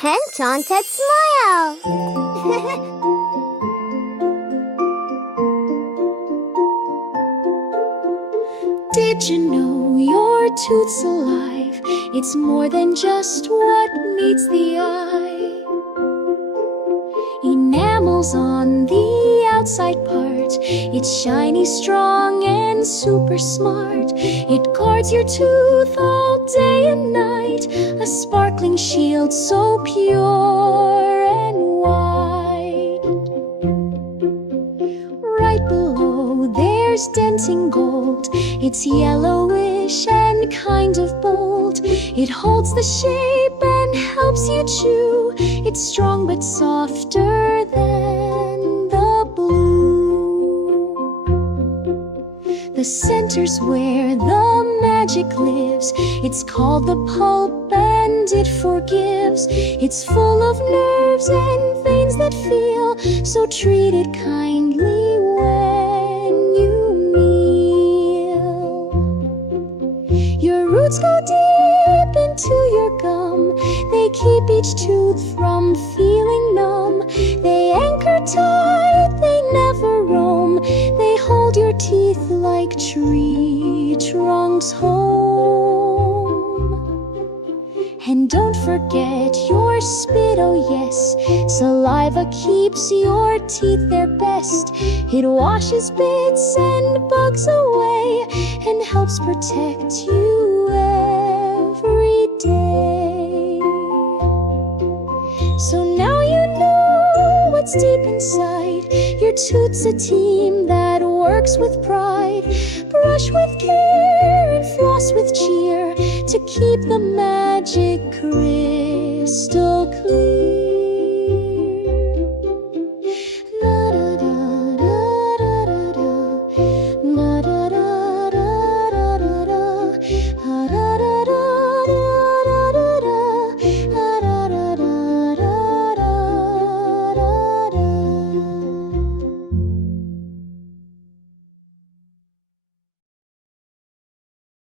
Enchanted Smile. Did you know your tooth's alive? It's more than just what meets the eye. Enamel's on the outside part. It's shiny, strong, and super smart. It guards your tooth all day and night. A sparkling shield so pure and white. Right below there's dentin gold. It's yellowish and kind of bold. It holds the shape and helps you chew. It's strong but softer than the blue. The center's where the magic lives. It's called the pulp and it forgives. It's full of nerves and veins that feel, so treat it kindly when you meal. Your roots go deep into your gum. They keep each tooth from feeling numb. They anchor tight, they never roam. They hold your teeth like tree trunks home. And don't forget your spit, oh yes. Saliva keeps your teeth their best. It washes bits and bugs away and helps protect you every day. So now you know what's deep inside. Your tooth's a team that works with pride. Brush with care and floss with cheer to keep the magic crystal clear.